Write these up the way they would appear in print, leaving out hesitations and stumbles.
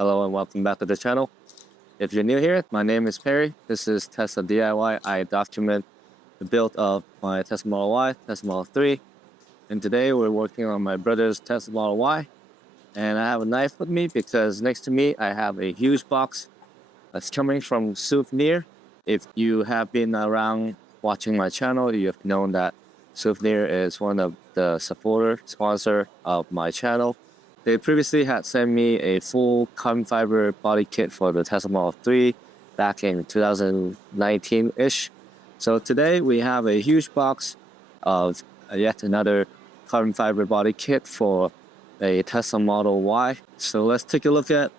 Hello and welcome back to the channel. If you're new here, my name is Perry. This is Tesla DIY. I document the build of my Tesla Model Y, Tesla Model 3. And today we're working on my brother's Tesla Model Y. And I have a knife with me because next to me I have a huge box that's coming from Suvneer. If you have been around watching my channel, you have known that Suvneer is one of the sponsor of my channel. They previously had sent me a full carbon fiber body kit for the Tesla Model 3 back in 2019-ish. So today we have a huge box of yet another carbon fiber body kit for a Tesla Model Y. So let's take a look at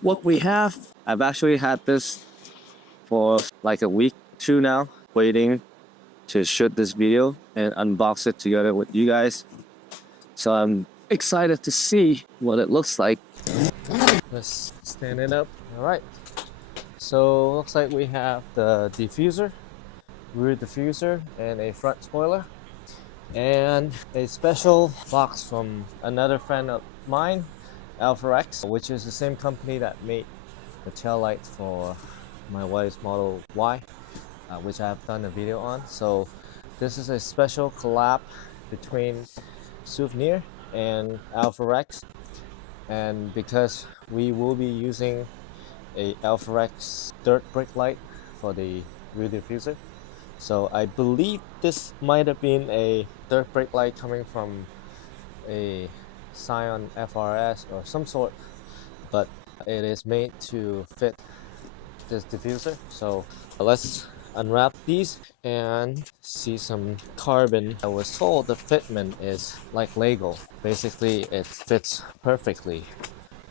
what we have. I've actually had this for like a week or two now, waiting to shoot this video and unbox it together with you guys. So I'm excited to see what it looks like. Let's stand it up. All right. So looks like we have the diffuser, rear diffuser, and a front spoiler, and a special box from another friend of mine, AlphaRex, which is the same company that made the tail lights for my wife's Model Y, which I have done a video on. So this is a special collab between Suvneer and AlphaRex, and because we will be using a AlphaRex dirt brake light for the rear diffuser, so I believe this might have been a dirt brake light coming from a Scion FRS or some sort, but it is made to fit this diffuser. So let's unwrap these and see some carbon. I was told the fitment is like Lego. Basically it fits perfectly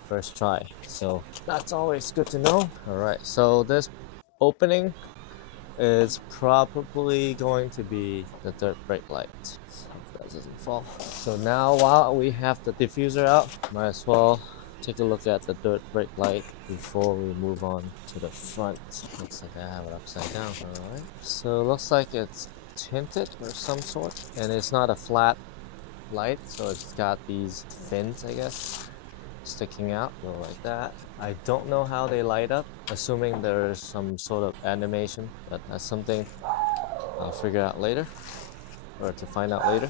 first try, so that's always good to know. All right, so this opening is probably going to be the dirt brake light, so that doesn't fall. So now while we have the diffuser out, might as well take a look at the dirt brake light before we move on to the front. Looks like I have it upside down. Alright, so it looks like it's tinted or some sort, and it's not a flat light, so it's got these fins, I guess, sticking out. Go like that. I don't know how they light up, assuming there's some sort of animation, but that's something I'll figure out later, or to find out later.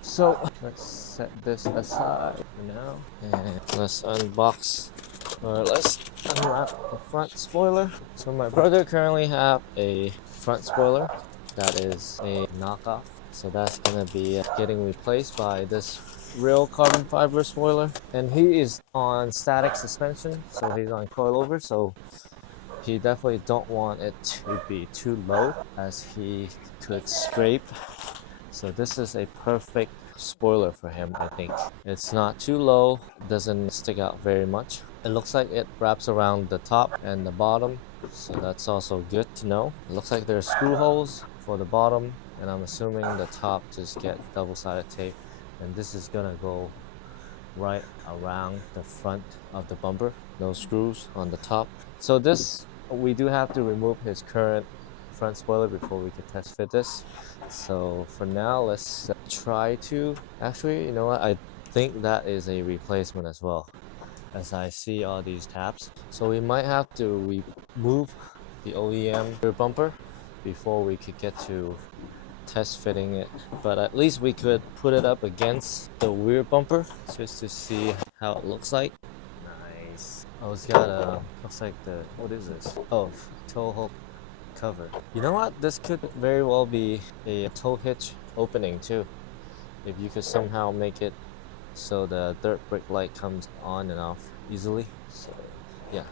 So let's set this aside for now, and let's unbox, or let's unwrap the front spoiler. So my brother currently have a front spoiler that is a knockoff, so that's gonna be getting replaced by this real carbon fiber spoiler. And he is on static suspension, so he's on coilover, so he definitely don't want it to be too low as he could scrape. So this is a perfect spoiler for him, I think. It's not too low, doesn't stick out very much. It looks like it wraps around the top and the bottom, so that's also good to know. It looks like there's screw holes for the bottom, and I'm assuming the top just get double-sided tape, and this is gonna go right around the front of the bumper. No screws on the top. So this, we do have to remove his current front spoiler before we can test fit this. So for now, let's try to, actually, you know what, I think that is a replacement as well, as I see all these tabs. So we might have to remove the OEM rear bumper before we could get to test fitting it, but at least we could put it up against the rear bumper just to see how it looks like. Nice. Oh, it's got a, looks like the, what is this? Oh, tow hook cover. You know what, this could very well be a tow hitch opening too, if you could somehow make it so the dirt brake light comes on and off easily. So yeah,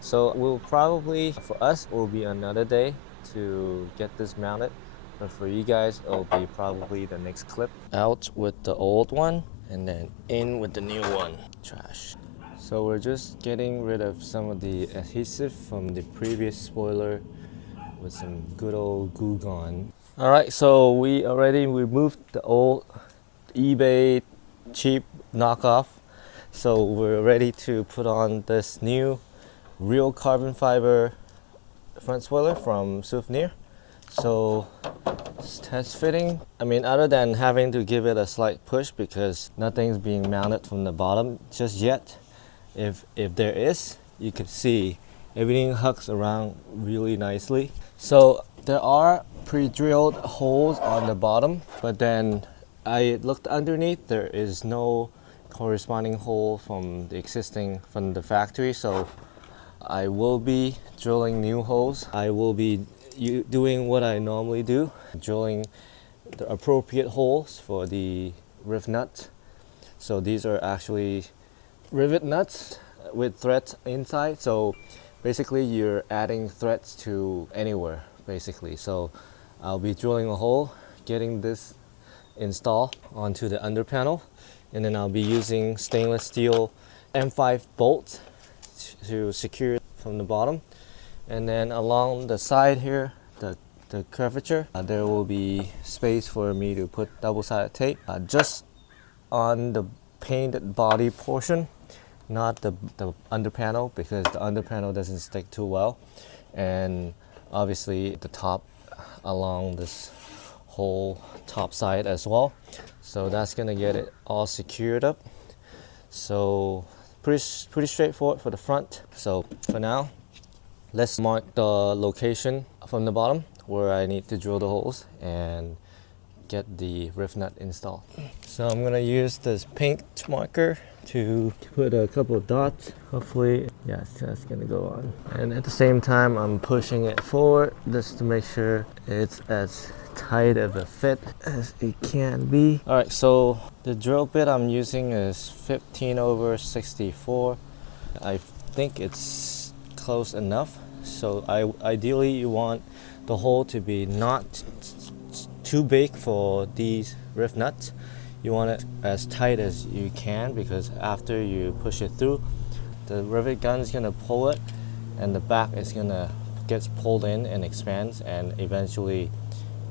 so we'll probably, for us, it will be another day to get this mounted, but for you guys it'll be probably the next clip. Out with the old one and then in with the new one. Trash. So we're just getting rid of some of the adhesive from the previous spoiler with some good old Goo Gone. Alright, so we already removed the old eBay cheap knockoff, so we're ready to put on this new real carbon fiber front spoiler from Suvneer. So it's test fitting. I mean, other than having to give it a slight push because nothing's being mounted from the bottom just yet, if there is, you can see everything hooks around really nicely. So there are pre-drilled holes on the bottom, but then I looked underneath, there is no corresponding hole from the factory, so I will be drilling new holes. I will be doing what I normally do, drilling the appropriate holes for the rivet nuts. So these are actually rivet nuts with threads inside. So basically you're adding threads to anywhere basically. So I'll be drilling a hole, getting this installed onto the under panel, and then I'll be using stainless steel M5 bolts to secure it from the bottom. And then along the side here, the curvature, there will be space for me to put double-sided tape just on the painted body portion, not the under panel, because the under panel doesn't stick too well. And obviously the top along this whole top side as well. So that's gonna get it all secured up. So pretty straightforward for the front. So for now, let's mark the location from the bottom where I need to drill the holes and get the rivet nut installed. So I'm gonna use this paint marker to put a couple of dots. Hopefully, yes, that's gonna go on. And at the same time, I'm pushing it forward just to make sure it's as tight of a fit as it can be. All right, so the drill bit I'm using is 15/64. I think it's close enough. So ideally you want the hole to be not too big for these rivet nuts. You want it as tight as you can, because after you push it through, the rivet gun is gonna pull it, and the back is gonna get pulled in and expands, and eventually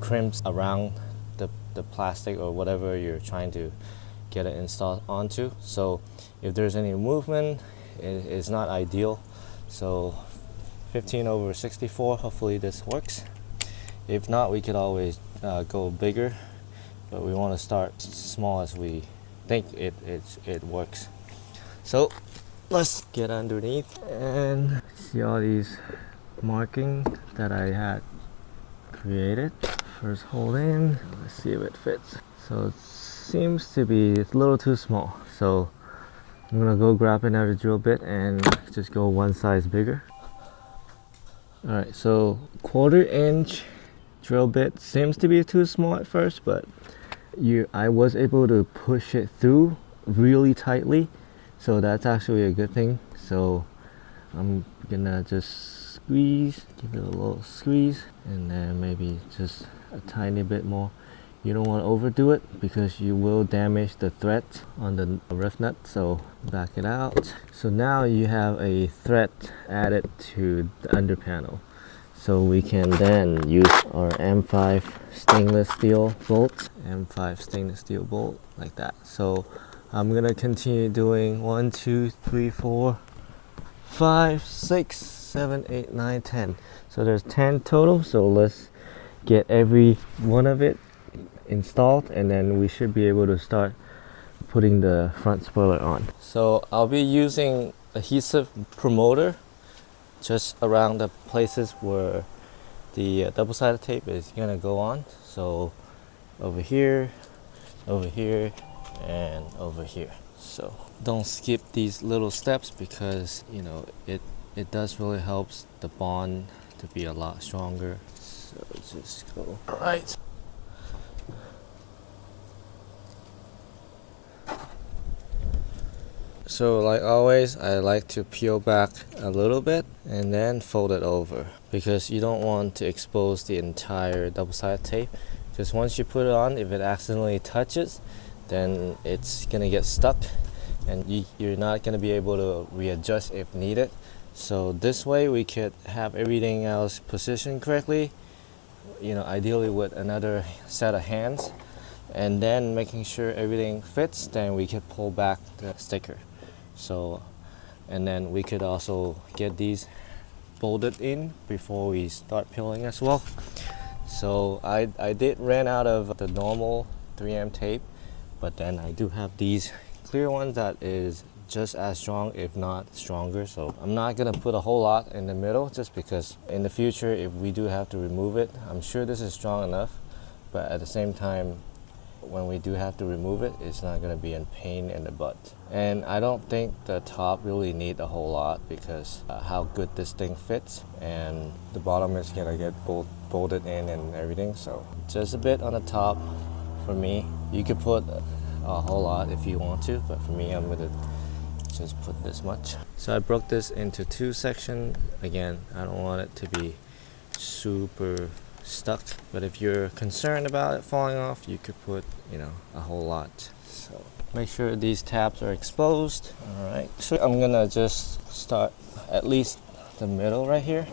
crimps around the plastic or whatever you're trying to get it installed onto. So if there's any movement, it's not ideal. So 15/64, hopefully this works. If not, we could always go bigger, but we want to start small as we think it works. So let's get underneath and see all these markings that I had created. First hole in, let's see if it fits. So it seems to be a little too small, so I'm gonna go grab another drill bit and just go one size bigger. Alright, so 1/4 inch drill bit seems to be too small at first, but I was able to push it through really tightly, so that's actually a good thing. So I'm gonna just squeeze, give it a little squeeze, and then maybe just a tiny bit more. You don't want to overdo it because you will damage the thread on the rivet nut, so back it out. So now you have a thread added to the under panel. So we can then use our M5 stainless steel bolt, like that. So I'm gonna continue doing 1, 2, 3, 4, 5, 6, 7, 8, 9, 10. So there's 10 total, so let's get every one of it installed, and then we should be able to start putting the front spoiler on. So I'll be using Adhesive Promotor just around the places where the double-sided tape is gonna go on. So over here, and over here. So don't skip these little steps, because you know it does really helps the bond to be a lot stronger. So just go. All right. So like always, I like to peel back a little bit and then fold it over, because you don't want to expose the entire double-sided tape, because once you put it on, if it accidentally touches, then it's gonna get stuck and you're not gonna be able to readjust if needed. So this way we could have everything else positioned correctly, you know, ideally with another set of hands, and then making sure everything fits, then we could pull back the sticker. So, and then we could also get these bolted in before we start peeling as well. So I did ran out of the normal 3M tape, but then I do have these clear ones that is just as strong, if not stronger. So I'm not gonna put a whole lot in the middle, just because in the future, if we do have to remove it, I'm sure this is strong enough, but at the same time, when we do have to remove it, it's not gonna be a pain in the butt. And I don't think the top really need a whole lot, because how good this thing fits, and the bottom is gonna get bolted in and everything. So just a bit on the top for me. You could put a whole lot if you want to, but for me, I'm gonna just put this much. So I broke this into 2 sections. Again, I don't want it to be super stuck, but if you're concerned about it falling off, you could put, a whole lot. So make sure these tabs are exposed. All right, so I'm gonna just start at least the middle right here,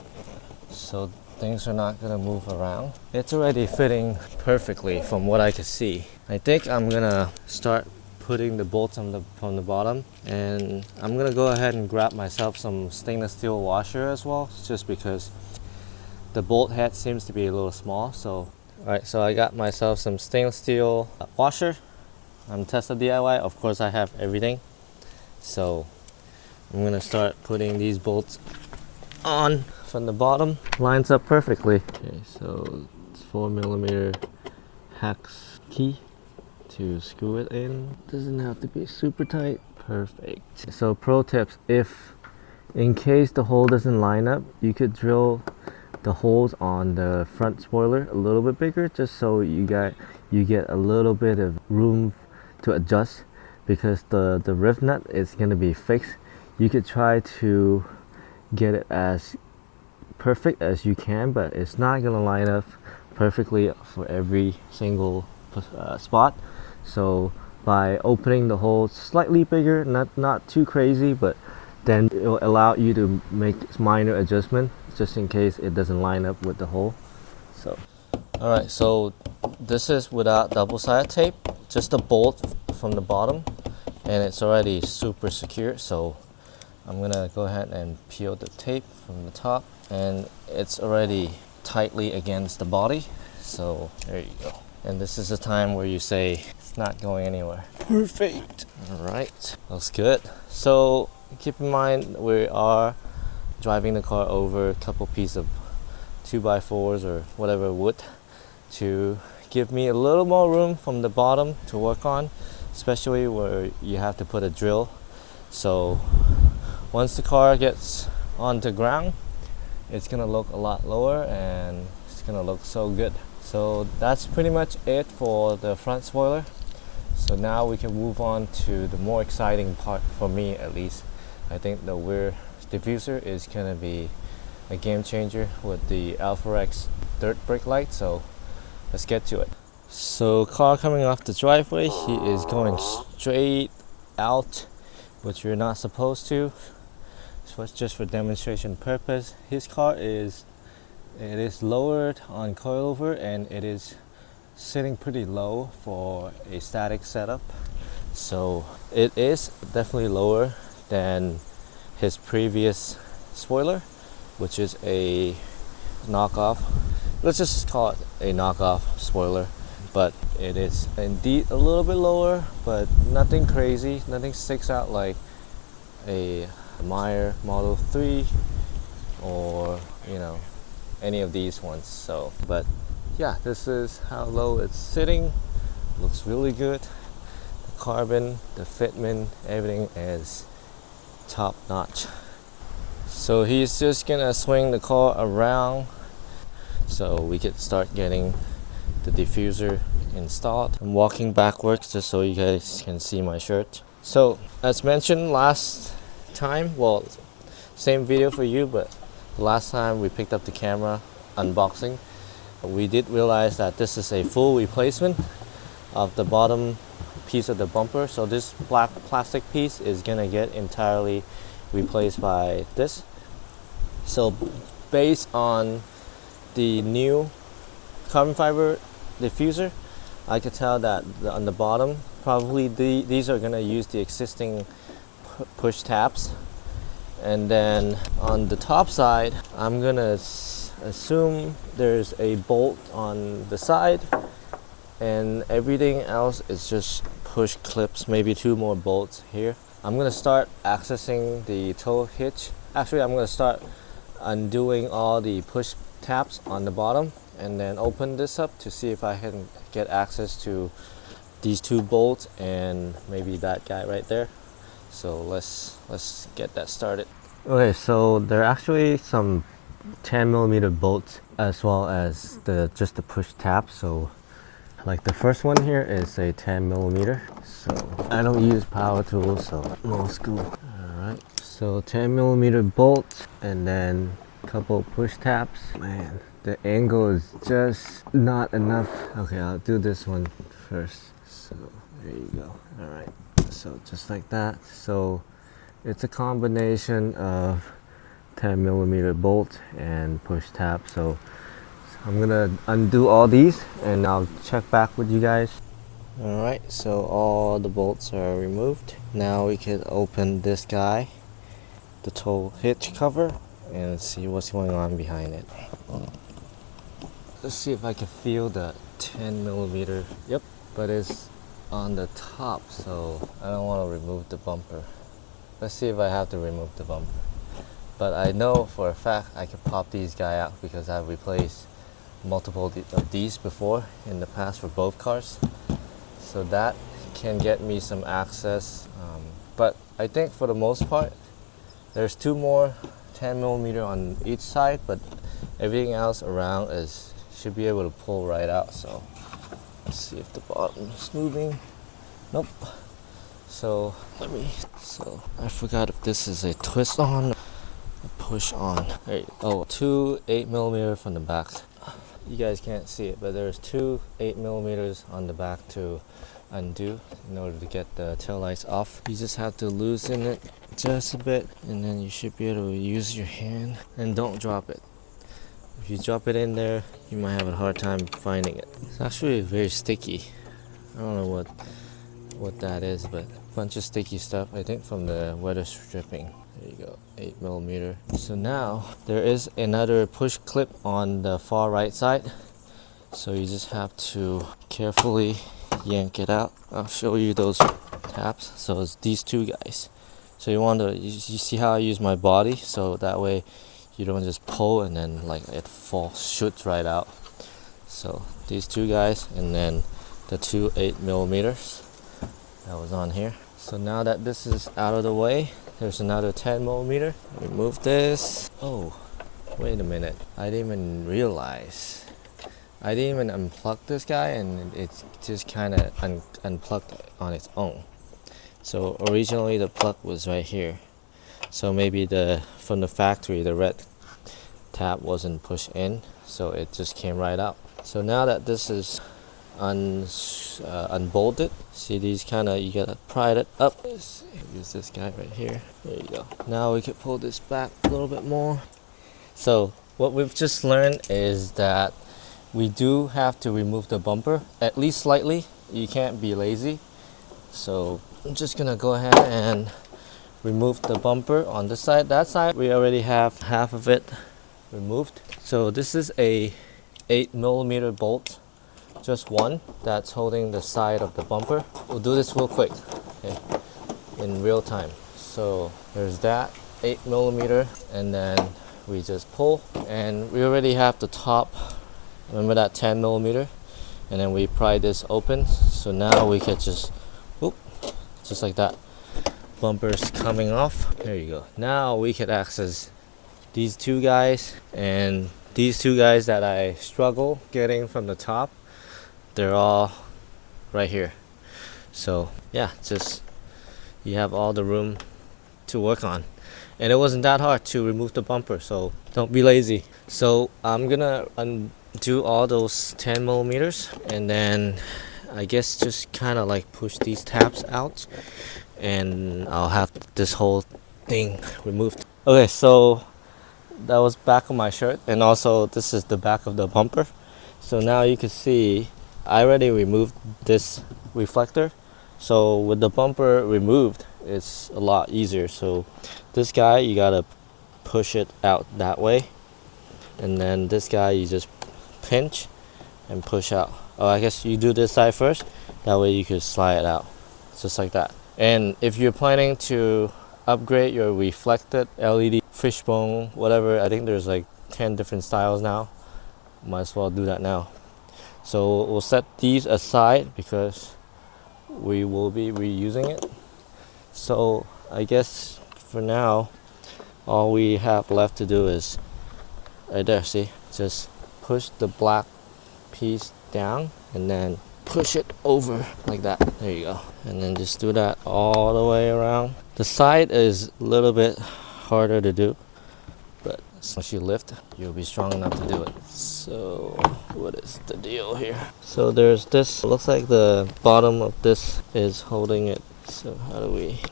so things are not gonna move around. It's already fitting perfectly from what I can see. I think I'm gonna start putting the bolts from the bottom, and I'm gonna go ahead and grab myself some stainless steel washer as well, just because the bolt head seems to be a little small. So alright, so I got myself some stainless steel washer. I'm Tesla DIY, of course I have everything. So I'm gonna start putting these bolts on from the bottom. Lines up perfectly. Okay, so it's 4mm hex key to screw it in. Doesn't have to be super tight. Perfect. So pro tips, if in case the hole doesn't line up, you could drill the holes on the front spoiler a little bit bigger, just so you get a little bit of room to adjust, because the rivet nut is going to be fixed. You could try to get it as perfect as you can, but it's not going to line up perfectly for every single spot. So by opening the hole slightly bigger, not too crazy, but then it will allow you to make minor adjustment, just in case it doesn't line up with the hole. So alright, so this is without double-sided tape, just a bolt from the bottom, and it's already super secure. So I'm gonna go ahead and peel the tape from the top, and it's already tightly against the body. So there you go. And this is the time where you say it's not going anywhere. Perfect. Alright, looks good. So keep in mind, we are driving the car over a couple pieces of 2x4s or whatever wood, to give me a little more room from the bottom to work on, especially where you have to put a drill. So once the car gets on the ground, it's gonna look a lot lower, and it's gonna look so good. So that's pretty much it for the front spoiler. So now we can move on to the more exciting part, for me at least. I think the rear diffuser is gonna be a game changer with the AlphaRex dirt brake light. So let's get to it. So car coming off the driveway, he is going straight out, which you're not supposed to. So it's just for demonstration purpose. His car is lowered on coilover, and it is sitting pretty low for a static setup. So it is definitely lower than his previous spoiler, which is a knockoff. Let's just call it a knockoff spoiler, but it is indeed a little bit lower, but nothing crazy. Nothing sticks out like a Meyer Model 3 or any of these ones. So but yeah, this is how low it's sitting. Looks really good. The carbon, the fitment, everything is top notch. So he's just gonna swing the car around so we could start getting the diffuser installed. I'm walking backwards just so you guys can see my shirt. So as mentioned last time, well, same video for you, but last time we picked up the camera unboxing, we did realize that this is a full replacement of the bottom piece of the bumper. So this black plastic piece is gonna get entirely replaced by this. So based on the new carbon fiber diffuser, I could tell that on the bottom, probably these are gonna use the existing push tabs, and then on the top side, I'm gonna assume there's a bolt on the side, and everything else is just push clips, maybe 2 more bolts here. I'm gonna start accessing the tow hitch. Actually, I'm gonna start undoing all the push taps on the bottom and then open this up to see if I can get access to these two bolts and maybe that guy right there. So let's get that started. Okay, so there are actually some 10mm bolts as well as just the push tab. So like the first one here is a 10mm. So I don't use power tools, so no screw. Alright, so 10mm bolts and then a couple push tabs. Man, the angle is just not enough. Okay, I'll do this one first. So there you go. Alright, so just like that. So it's a combination of 10mm bolt and push tab. So I'm gonna undo all these and I'll check back with you guys. Alright, so all the bolts are removed. Now we can open this guy, the tow hitch cover, and see what's going on behind it. Let's see if I can feel the 10mm. Yep, but it's on the top, so I don't want to remove the bumper. Let's see if I have to remove the bumper. But I know for a fact I can pop these guys out because I've replaced multiple of these before in the past for both cars. So that can get me some access. But I think for the most part, there's two more 10mm on each side, but everything else around should be able to pull right out. So let's see if the bottom is moving. Nope. So I forgot if this is a twist on, a push on. There you go. Oh, two 8mm from the back. You guys can't see it, but there's two 8mm on the back to undo in order to get the tail lights off. You just have to loosen it just a bit, and then you should be able to use your hand. And don't drop it. If you drop it in there, you might have a hard time finding it. It's actually very sticky. I don't know what that is, but a bunch of sticky stuff, I think from the weather stripping. There you go, 8mm. So now there is another push clip on the far right side. So you just have to carefully yank it out. I'll show you those taps. So it's these two guys. So you see how I use my body, so that way you don't just pull and then like it shoots right out. So these two guys and then the two 8mm that was on here. So now that this is out of the way, there's another 10mm. Remove this. Oh, wait a minute. I didn't even realize. I didn't even unplug this guy, and it just kind of unplugged on its own. So originally the plug was right here. So maybe from the factory the red tab wasn't pushed in, so it just came right out. So now that this is unbolted, see these you gotta pry it up. Use this guy right here. There you go. Now we can pull this back a little bit more. So what we've just learned is that we do have to remove the bumper, at least slightly. You can't be lazy. So I'm just gonna go ahead and remove the bumper on this side. That side we already have half of it removed. So this is a 8mm bolt, just one, that's holding the side of the bumper. We'll do this real quick, okay, in real time. So there's that 8mm, and then we just pull, and we already have the top. Remember that 10mm, and then we pry this open. So now we can just like that. Bumper's coming off. There you go. Now we can access these two guys, and these two guys that I struggle getting from the top, they're all right here. So yeah, just you have all the room to work on, and it wasn't that hard to remove the bumper, so don't be lazy. So I'm gonna undo all those 10mm, and then I guess just kind of like push these tabs out, and I'll have this whole thing removed. Okay, so that was back of my shirt, and also this is the back of the bumper. So now you can see I already removed this reflector. So with the bumper removed, it's a lot easier. So this guy, you gotta push it out that way, and then this guy you just pinch and push out. Oh, I guess you do this side first, that way you can slide it out, just like that. And if you're planning to upgrade your reflected LED fishbone, whatever, I think there's like 10 different styles now. Might as well do that now. So we'll set these aside because we will be reusing it. So I guess for now, all we have left to do is right there, see? Just push the black piece down and then push it over like that. There you go. And then just do that all the way around. The side is a little bit harder to do, but once you lift, you'll be strong enough to do it. So what is the deal here? So there's this, looks like the bottom of this is holding it. So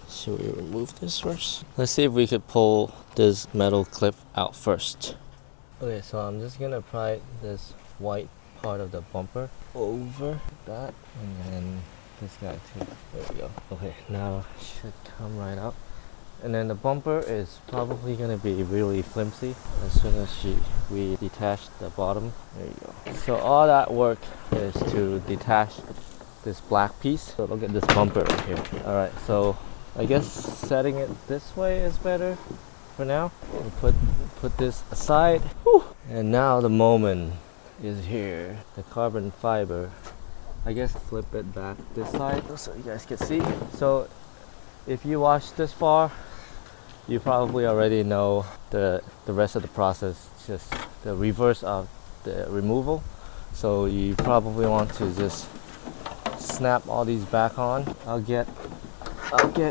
should we remove this first? Let's see if we could pull this metal clip out first. Okay, so I'm just gonna pry this white part of the bumper over that, and then this guy too. There we go. Okay, now it should come right out. And then the bumper is probably gonna be really flimsy as soon as we detach the bottom. There you go. So all that work is to detach this black piece. So look at this bumper right here. All right, so I guess setting it this way is better for now. We'll put this aside. Whew. And now the moment is here. The carbon fiber. I guess flip it back this side so you guys can see. So if you watched this far, you probably already know the rest of the process, just the reverse of the removal. So you probably want to just snap all these back on. I'll get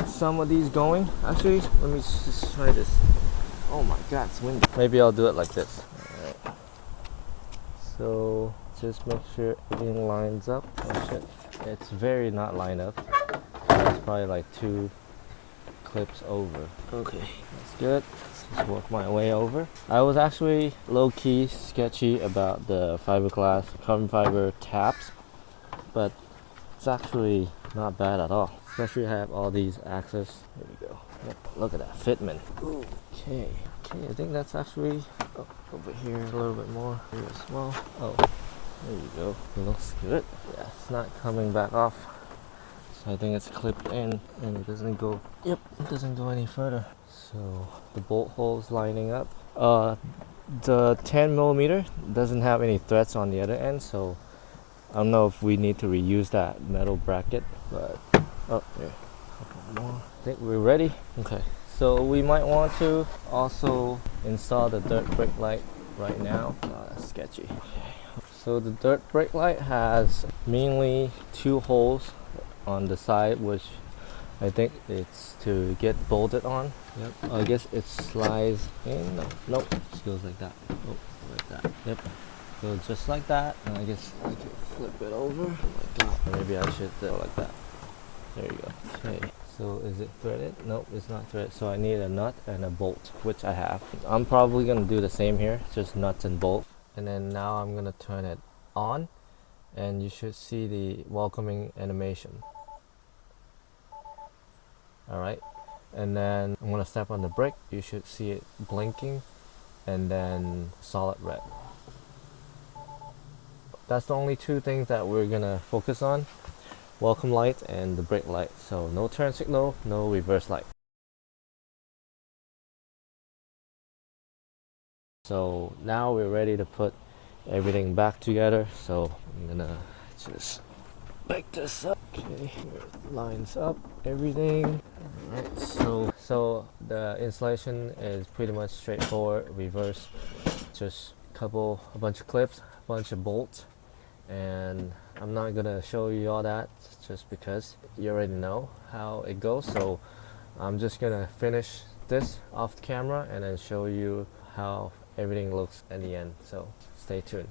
some of these going. Actually, let me just try this. Oh my god, it's windy. Maybe I'll do it like this. Alright. So just make sure everything lines up. Oh shit. It's very not lined up. It's probably like 2 clips over. Okay, that's good. Let's just work my way over. I was actually low-key sketchy about the fiberglass carbon fiber taps, but it's actually not bad at all. Especially have all these axes. There we go. Yep, look at that fitment. Ooh, okay, I think that's actually over here a little bit more. Here as well. Oh, there you go. It looks good. Yeah, it's not coming back off. So I think it's clipped in and it doesn't go. Yep, it doesn't go any further. So the bolt holes lining up. The 10mm doesn't have any threads on the other end, so I don't know if we need to reuse that metal bracket, but oh, there. A couple more. I think we're ready. Okay, so we might want to also install the dirt brake light right now. Oh, that's sketchy. Okay. So the dirt brake light has mainly 2 holes on the side, which I think it's to get bolted on. Yep. I guess it slides in. No, nope. It goes like that. Oh, like that. Yep. So just like that, and I guess I can flip it over like that. Or maybe I should do it like that. There you go. Okay. So is it threaded? Nope, it's not threaded. So I need a nut and a bolt, which I have. I'm probably gonna do the same here, just nuts and bolt. And then now I'm gonna turn it on, and you should see the welcoming animation. Alright, and then I'm gonna step on the brake. You should see it blinking and then solid red. That's the only 2 things that we're gonna focus on: welcome light and the brake light. So no turn signal, no reverse light. So now we're ready to put everything back together. So I'm gonna just pick this up. Okay, it lines up everything. Alright, so the installation is pretty much straightforward. Reverse, just a bunch of clips, a bunch of bolts, and I'm not gonna show you all that just because you already know how it goes. So I'm just gonna finish this off the camera and then show you how everything looks at the end. So stay tuned.